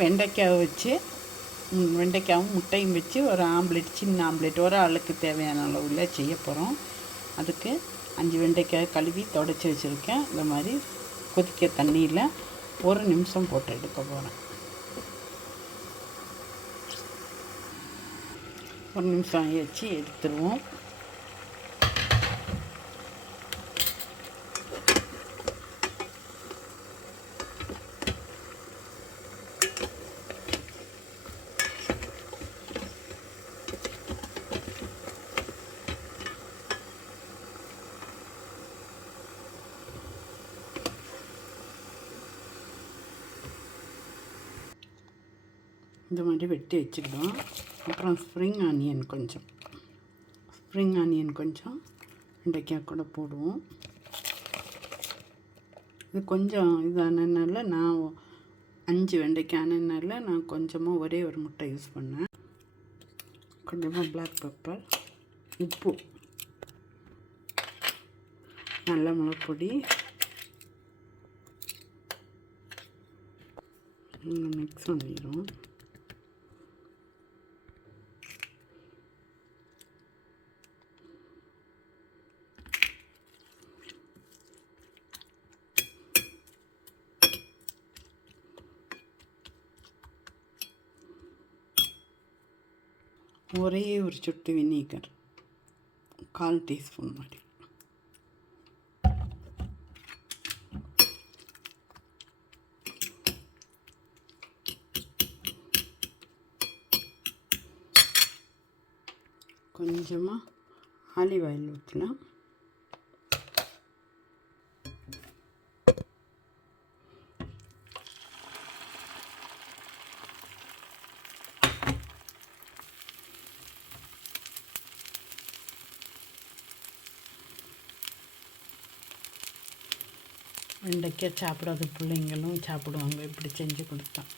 வெண்டைக்காய் வச்சு வெண்டைக்காயும் முட்டையும் வச்சு ஒரு ஆம்லெட் சின்ன ஆம்லெட் ஒரு ஆளுக்கு தேவையான அளவில் செய்ய போகிறோம் அதுக்கு அஞ்சு வெண்டைக்காய் கழுவி தொடச்சி வச்சுருக்கேன். இந்த மாதிரி கொதிக்க தண்ணியில் ஒரு நிமிஷம் போட்டு எடுக்க போகிறேன் ஒரு நிமிஷம் வச்சு எடுத்துருவோம். இந்த மாதிரி வெட்டி வச்சுக்கிடுவோம். அப்புறம் ஸ்ப்ரிங் ஆனியன் கொஞ்சம். ஸ்ப்ரிங் ஆனியன் கொஞ்சம் வெண்டைக்காய் கூட போடுவோம். இது கொஞ்சம் இதானனால நான் அஞ்சு வெண்டைக்காய் ஆனதுனால நான் கொஞ்சமாக ஒரே ஒரு முட்டை யூஸ் பண்ணேன். கொஞ்சமாக பிளாக் பெப்பர் உப்பு நல்ல மிளகுப்பொடி மிக்ஸ் பண்ணிடுவோம். ஒரே ஒரு சொட்டு வினீகர் கால் டீஸ்பூன் மாதிரி. கொஞ்சமாக ஆலிவ் ஆயில் ஊற்றலாம் வெண்டைக்காய் சாப்பிடாத பிள்ளைங்களும் சாப்பிடுவாங்க. இப்படி செஞ்சு கொடுத்தோம்